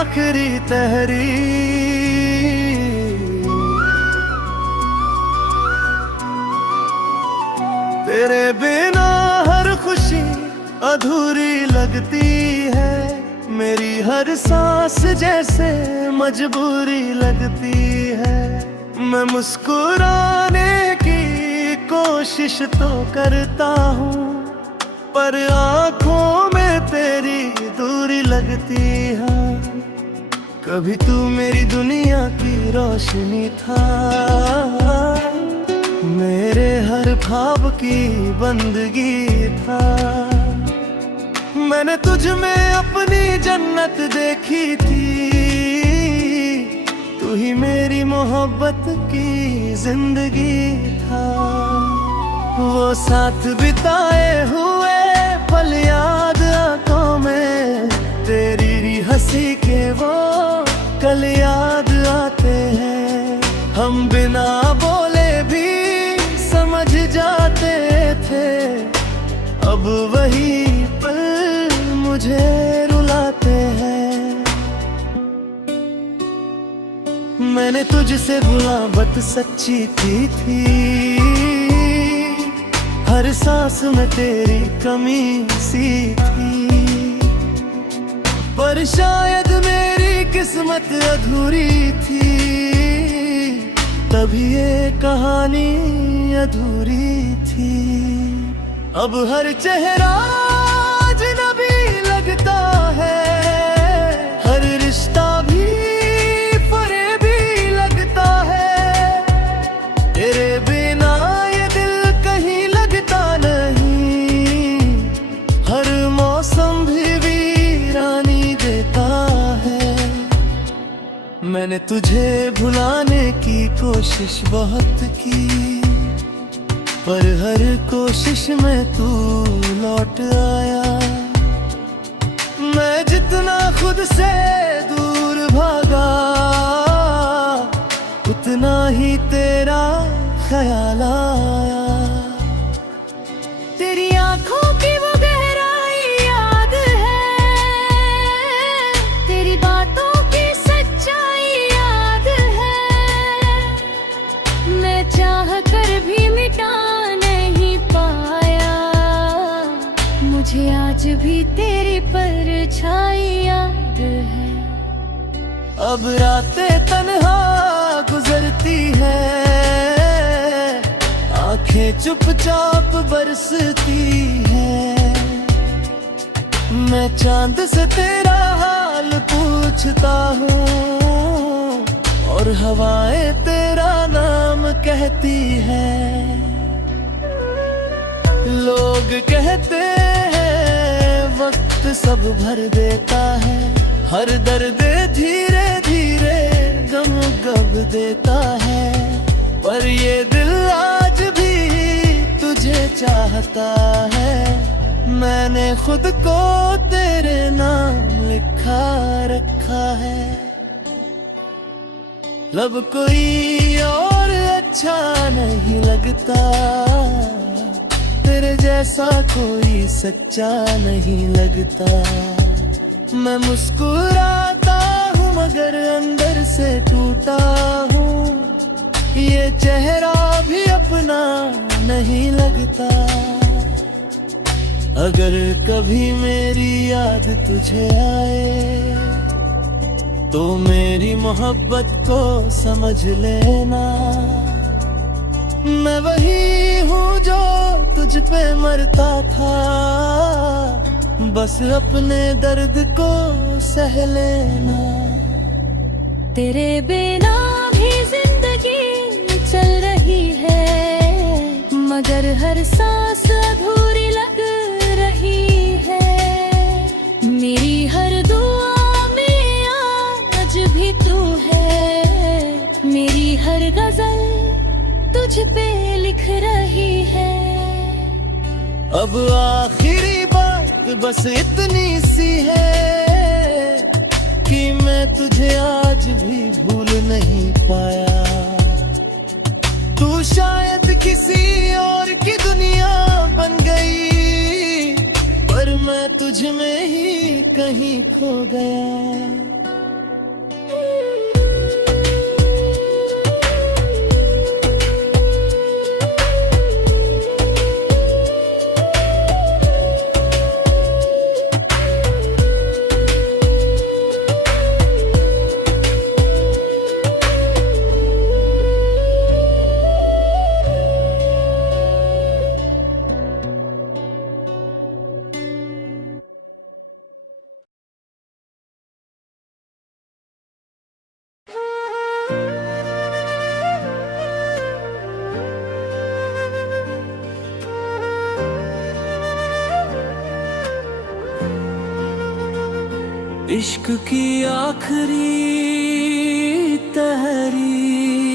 आखिरी तहरीर। तेरे बिना हर खुशी अधूरी लगती है, मेरी हर सांस जैसे मजबूरी लगती है। मैं मुस्कुराने की कोशिश तो करता हूँ, पर आँखों में तेरी दूरी लगती है। कभी तू मेरी दुनिया की रोशनी था, मेरे हर ख्वाब की बंदगी था। मैंने तुझ में अपनी जन्नत देखी थी, तू ही मेरी मोहब्बत की जिंदगी था। वो साथ बिताए हुए पल याद आंखों में, तेरी हंसी के वो कल याद आते हैं। हम बिना बोले भी समझ जाते थे, अब वही पल मुझे रुलाते हैं। मैंने तुझसे मोहब्बत सच्ची की थी, हर सांस में तेरी कमी सी थी। पर शायद मेरी किस्मत अधूरी थी, तभी ये कहानी अधूरी थी। अब हर चेहरा अजनबी लगता है, हर रिश्ता भी फरेबी लगता है। तेरे बिना ये दिल कहीं लगता नहीं, हर मौसम भी वीरानी देता है। मैंने तुझे भुलाने की कोशिश बहुत की, पर हर कोशिश में तू लौट आया। मैं जितना खुद से दूर भागा, उतना ही तेरा ख्याल आया। तेरी आंखों की वो गहराई याद है, तेरी बातों की सच्चाई याद है। मैं चाह कर भी मिटा नहीं पाया, मुझे आज भी तेरी परछाई याद है। अब रातें तन्हा गुजरती है, आंखें चुपचाप बरसती है। मैं चांद से तेरा हाल पूछता हूँ, और हवाएं तेरा नाम कहती हैं। लोग कहते हैं वक्त सब भर देता है, हर दर्द धीरे धीरे गम गब देता है। पर ये दिल आज भी तुझे चाहता है, मैंने खुद को तेरे नाम लिखा रखा है। लब कोई और अच्छा नहीं लगता, तेरे जैसा कोई सच्चा नहीं लगता। मैं मुस्कुराता हूँ मगर अंदर से टूटा हूँ, ये चेहरा भी अपना नहीं लगता। अगर कभी मेरी याद तुझे आए, तो मेरी मोहब्बत को समझ लेना। मैं वही हूँ जो तुझ पे मरता था, बस अपने दर्द को सह लेना। तेरे बिना भी जिंदगी चल रही है, मगर हर सांस अधूरी लग रही है। मेरी हर दुआ में आज भी तू है, मेरी हर गजल तुझ पे लिख रही है। अब आखिरी बात बस इतनी सी है, कि मैं तुझे आज भी भूल नहीं पाया। तू शायद किसी और की दुनिया बन गई, पर मैं तुझ में ही कहीं खो गया। इश्क की आखिरी तहरीर।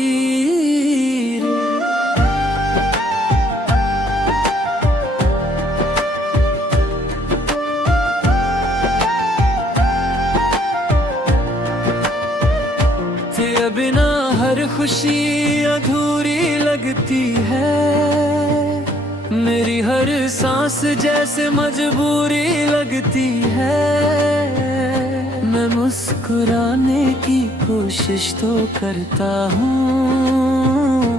तेरे बिना हर खुशी अधूरी लगती है, मेरी हर सांस जैसे मजबूरी लगती है। मैं मुस्कुराने की कोशिश तो करता हूँ,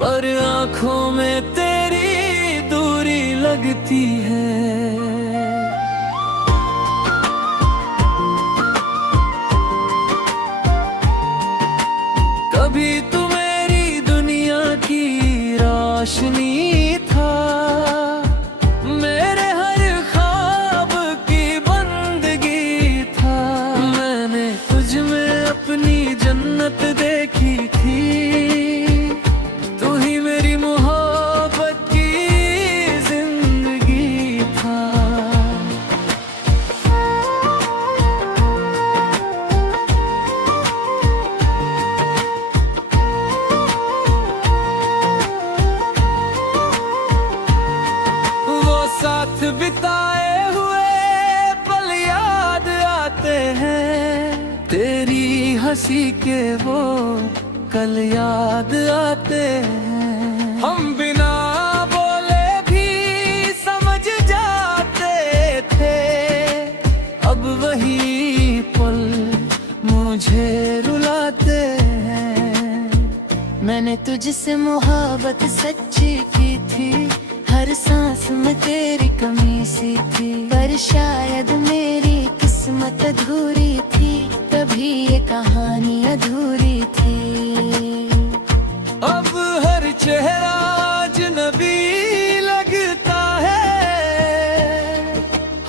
पर आंखों में तेरी दूरी लगती है। कभी तू मेरी दुनिया की रोशनी था, मेरे हर ख्वाब की बंदगी था। मैंने तुझ में अपनी जन्नत देखी थी, तू ही मेरी मोहब्बत की जिंदगी था। साथ बिताए हुए पल याद आते हैं, तेरी हंसी के वो कल याद आते हैं। हम बिना बोले भी समझ जाते थे, अब वही पल मुझे रुलाते हैं। मैंने तुझसे मोहब्बत सच्ची की थी, हर सांस में तेरी कमी सी थी। पर शायद मेरी किस्मत अधूरी थी, तभी ये कहानी अधूरी थी। अब हर चेहरा अजनबी लगता है,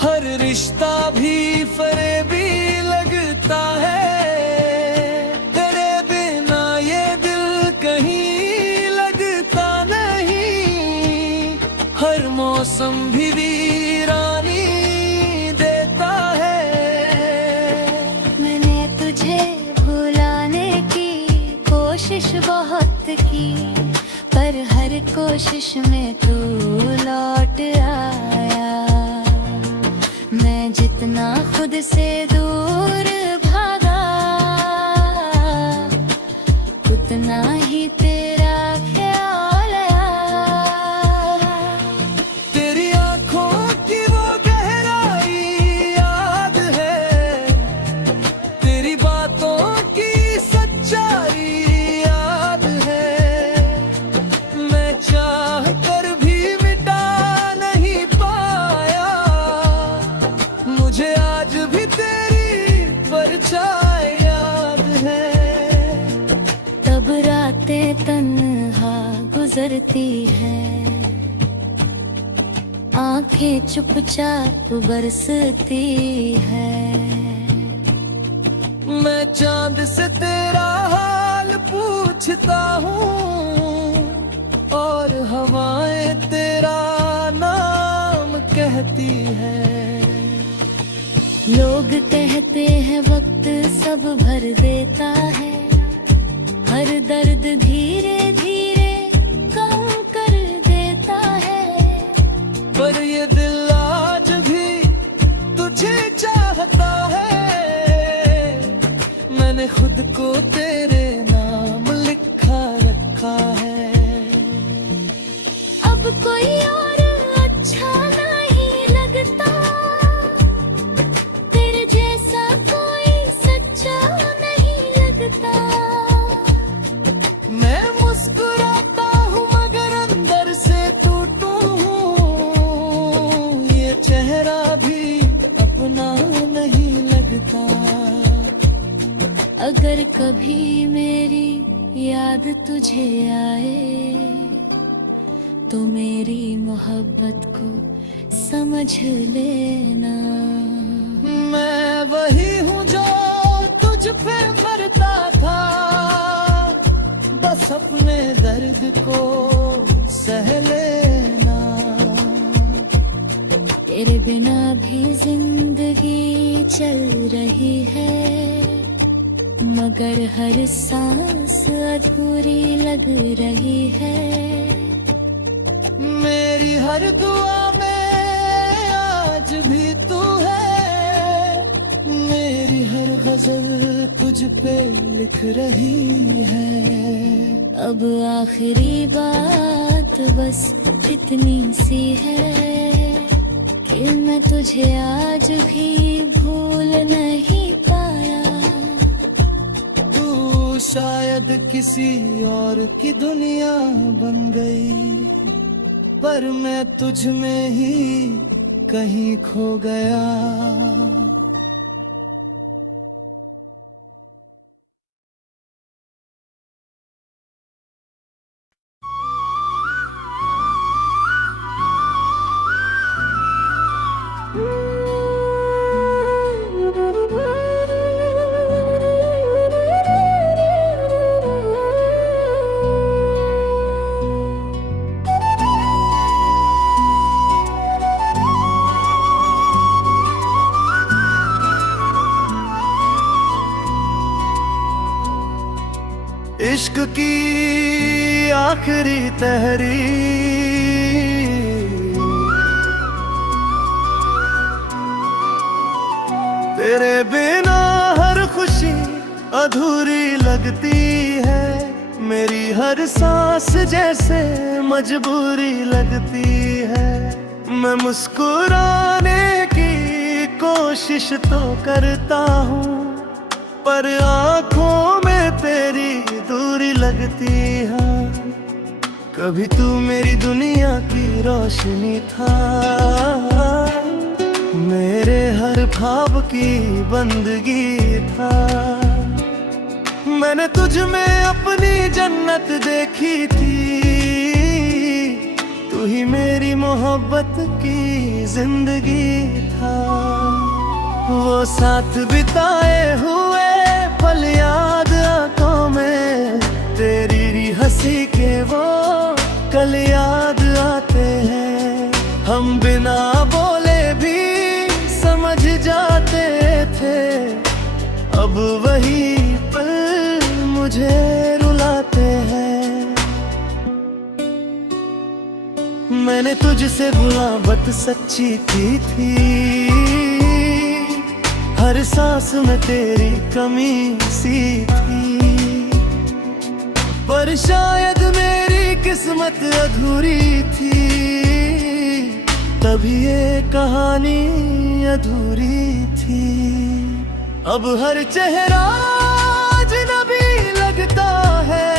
हर रिश्ता भी फरेबी लगता है। तेरे बिना ये दिल कहीं लगता नहीं, हर मौसम भी वीरानी देता है। मैंने तुझे भुलाने की कोशिश बहुत की, पर हर कोशिश में तू लौट आया। मैं जितना खुद से दूर भागा, उतना ही तेरा ख्याल आया। तेरी आंखों की वो गहराई याद है, तेरी बातों की सच्चाई याद है। मैं चाह कर भी मिटा नहीं पाया, मुझे आज भी तेरी परछाई याद है। तब रातें तन्हा गुजरती है, आंखें चुपचाप बरसती है। मैं चांद से तेरा हाल पूछता हूँ, और हवाएं तेरा नाम कहती है। लोग कहते हैं वक्त सब भर देता है, हर दर्द धीरे धीरे कम कर देता है। पर ये दिल आज भी तुझे चाहता है, मैंने खुद को तेरे नाम लिखा रखा है। अब कोई और अच्छा नहीं लगता, तेरे जैसा कोई सच्चा नहीं लगता। मैं मुस्कुराता हूँ मगर अंदर से टूटूं हूँ, ये चेहरा भी अपना नहीं लगता। अगर कभी मेरी याद तुझे आए, तो मेरी मोहब्बत को समझ लेना। मैं वही हूँ जो तुझ पे मरता था, बस अपने दर्द को सह लेना। तेरे बिना भी जिंदगी चल रही है, मगर हर सांस अधूरी लग रही है। मेरी हर दुआ में आज भी तू है, मेरी हर गजल तुझ पे लिख रही है। अब आखिरी बात बस इतनी सी है कि मैं तुझे आज भी भूल नहीं पाया। तू शायद किसी और की दुनिया बन गई, पर मैं तुझ में ही कहीं खो गया। इश्क की आखिरी तहरीर तेरे बिना हर खुशी अधूरी लगती है। मेरी हर सांस जैसे मजबूरी लगती है। मैं मुस्कुराने की कोशिश तो करता हूँ, पर आँखों में तेरी दूरी लगती है। कभी तू मेरी दुनिया की रोशनी था, मेरे हर ख्वाब की बंदगी था। मैंने तुझ में अपनी जन्नत देखी थी, तू ही मेरी मोहब्बत की जिंदगी था। वो साथ बिताए हुए पल याद आंखों में, तेरी हंसी के वो कल याद आते हैं। हम बिना बोले भी समझ जाते थे, अब वही पल मुझे रुलाते हैं। मैंने तुझसे मोहब्बत सच्ची की थी, हर सांस में तेरी कमी सी थी। पर शायद मेरी किस्मत अधूरी थी, तभी ये कहानी अधूरी थी। अब हर चेहरा अजनबी लगता है,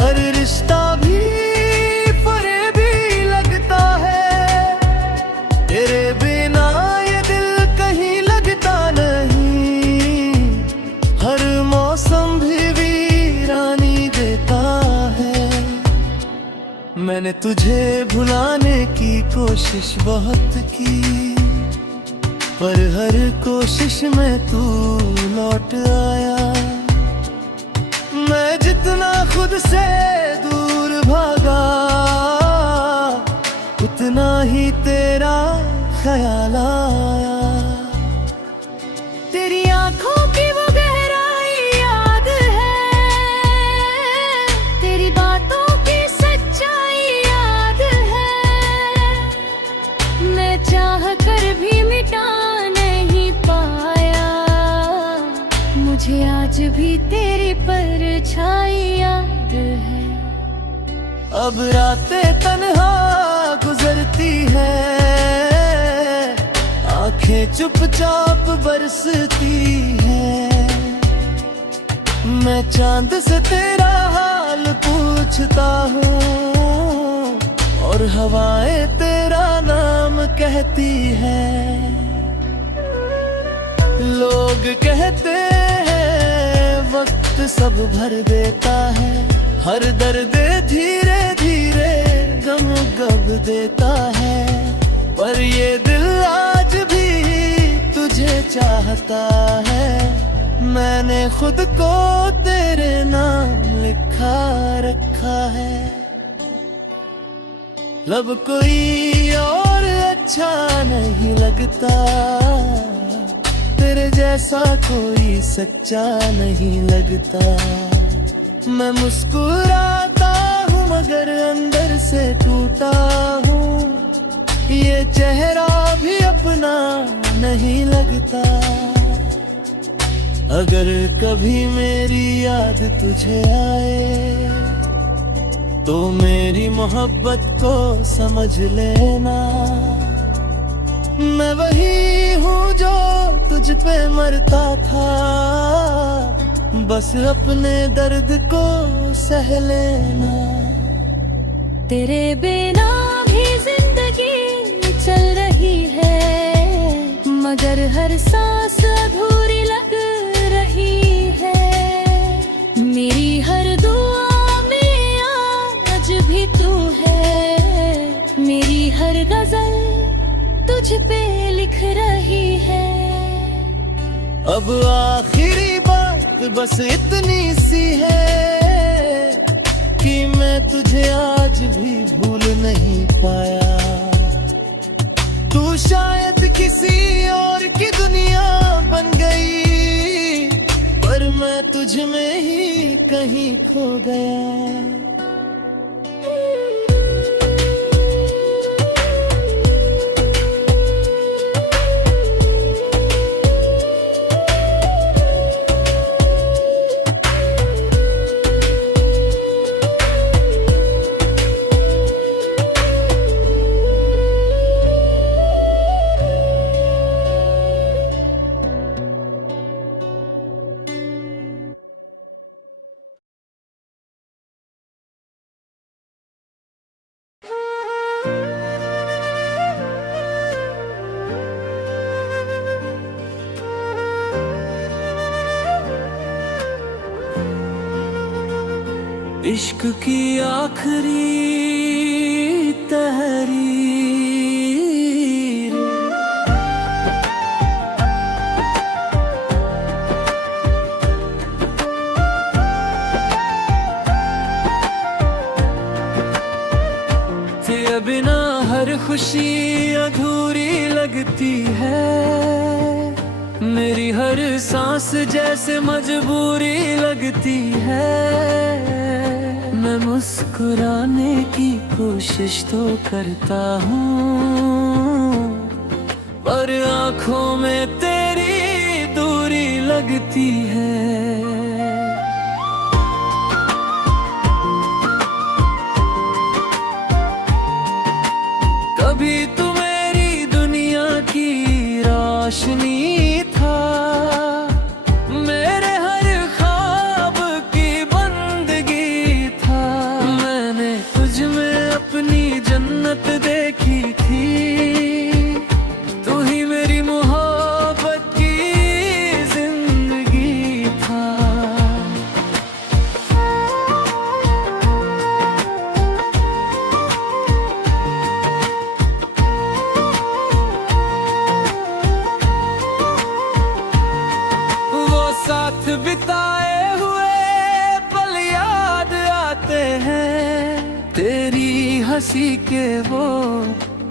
हर रिश्ता भी फरेबी लगता है। तेरे बिना ये दिल कहीं लगता नहीं, हर मौसम भी वीरानी देता है। मैंने तुझे भुलाने की कोशिश बहुत की, पर हर कोशिश में तू लौट आया। मैं जितना खुद से दूर भागा, उतना ही तेरा ख्याल आया। तेरी आंखों की वो गहराई याद है, तेरी बातों की सच्चाई याद है। मैं चाह कर भी मिटा नहीं पाया, मुझे आज भी तेरी परछाई याद है। अब रातें तन्हा गुजरती है, आंखें चुपचाप बरसती है। मैं चांद से तेरा हाल पूछता हूँ, और हवाएं तेरा नाम कहती है। लोग कहते हैं वक्त सब भर देता है, हर दर्द धीरे धीरे गम गब देता है। पर ये दिल आज भी तुझे चाहता है, मैंने खुद को तेरे नाम लिखा रखा है। लब कोई और अच्छा नहीं लगता, तेरे जैसा कोई सच्चा नहीं लगता। मैं मुस्कुराता हूँ मगर अंदर से टूटा हूँ, ये चेहरा भी अपना नहीं लगता। अगर कभी मेरी याद तुझे आए तो मेरी मोहब्बत को समझ लेना। मैं वही हूँ जो तुझ पे मरता था, बस अपने दर्द को सह लेना। तेरे बिना भी जिंदगी चल रही है, मगर हर सांस अधूरी लग रही है। मेरी हर दुआ में आज भी तू है, मेरी हर गजल तुझ पे लिख रही है। अब आखिरी बात बस इतनी सी है कि मैं तुझे आज भी भूल नहीं पाया। तू शायद किसी और की दुनिया बन गई, पर मैं तुझ में ही कहीं खो गया। इश्क की आखिरी तहरीर, तेरे बिना हर खुशी अधूरी लगती है। मेरी हर सांस जैसे मजबूरी लगती है। मैं मुस्कुराने की कोशिश तो करता हूँ, पर आँखों में तेरी दूरी लगती है। कभी तू मेरी दुनिया की रोशनी था, मेरे हर ख्वाब की बंदगी था। मैंने तुझ में अपनी जन्नत देखी थी, तू ही मेरी मोहब्बत की जिंदगी था। साथ बिताए हुए पल याद आते हैं, तेरी हंसी के वो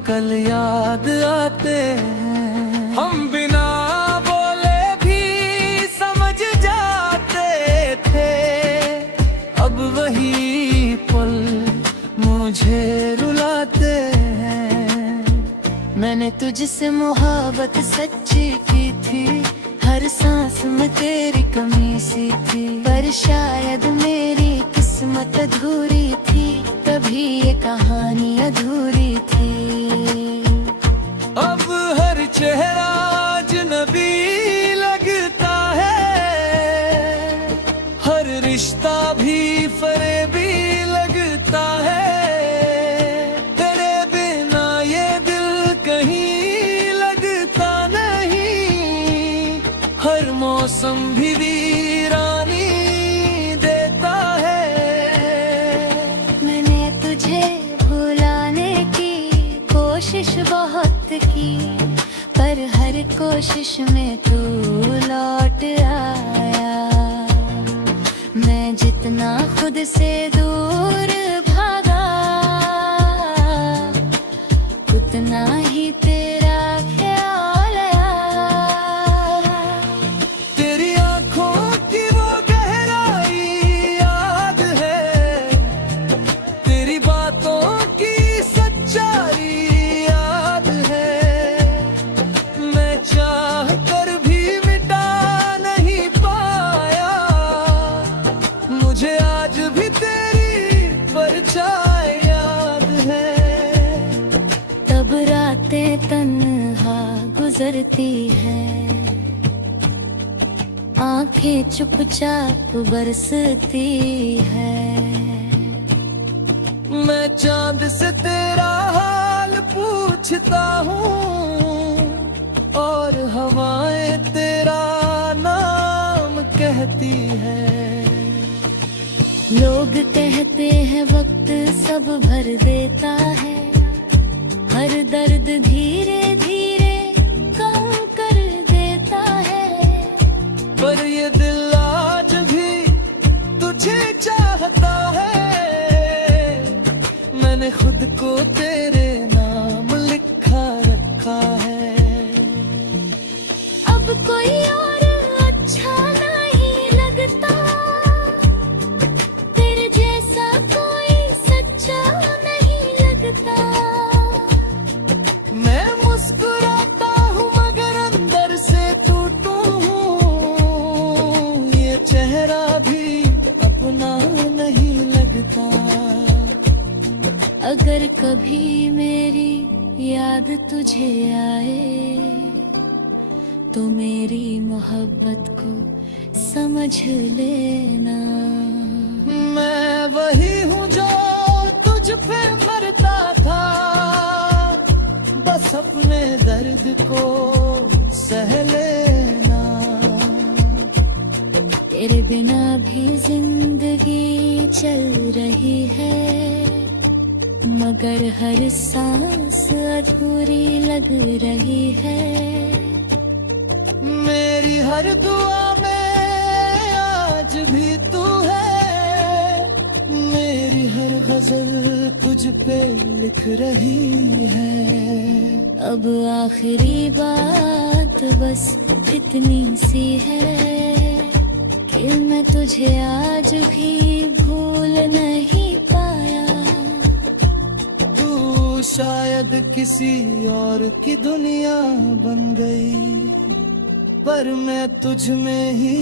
कल याद आते हैं। हम बिना बोले भी समझ जाते थे, अब वही पल मुझे रुलाते हैं। मैंने तुझसे मोहब्बत सच्ची की थी, हर सांस में तेरी कमी सी थी। पर शायद मेरी किस्मत अधूरी थी, तभी ये कहानी अधूरी थी। अब हर चेहरा अजनबी लगता है, हर रिश्ता भी फरेबी लगता है। तेरे बिना ये दिल कहीं लगता नहीं, हर मौसम भी वीरानी देता है। मैंने तुझे भुलाने की कोशिश बहुत की, पर हर कोशिश में तू लौट आया। मैं जितना खुद से दूर भागा, उतना ही गुजरती है, आंखें चुपचाप बरसती है। मैं चांद से तेरा हाल पूछता हूँ और हवाएं तेरा नाम कहती है। लोग कहते हैं वक्त सब भर देता है, हर दर्द धीरे धीरे कम कर देता है। पर ये दिल आज भी तुझे चाहता है, मैंने खुद को तेरे नाम लिखा रखा है। अब कोई और अच्छा नहीं लगता, तेरे जैसा कोई सच्चा नहीं लगता। मैं मुस्कुराता हूँ मगर अंदर से टूटूं हूँ, ये चेहरा भी अपना नहीं लगता। अगर कभी मेरी याद तुझे आए तो मेरी मोहब्बत को समझ लेना। मैं वही हूँ जो तुझ पे मरता था, बस अपने दर्द को सह लेना। तेरे बिना भी जिंदगी चल रही है, मगर हर सांस अधूरी लग रही है। मेरी हर दुआ में आज भी तू है, मेरी हर गजल तुझ पे लिख रही है। अब आखिरी बात बस इतनी सी है कि मैं तुझे आज भी भूल नहीं पाया। तू शायद किसी और की दुनिया बन गई, पर मैं तुझ में ही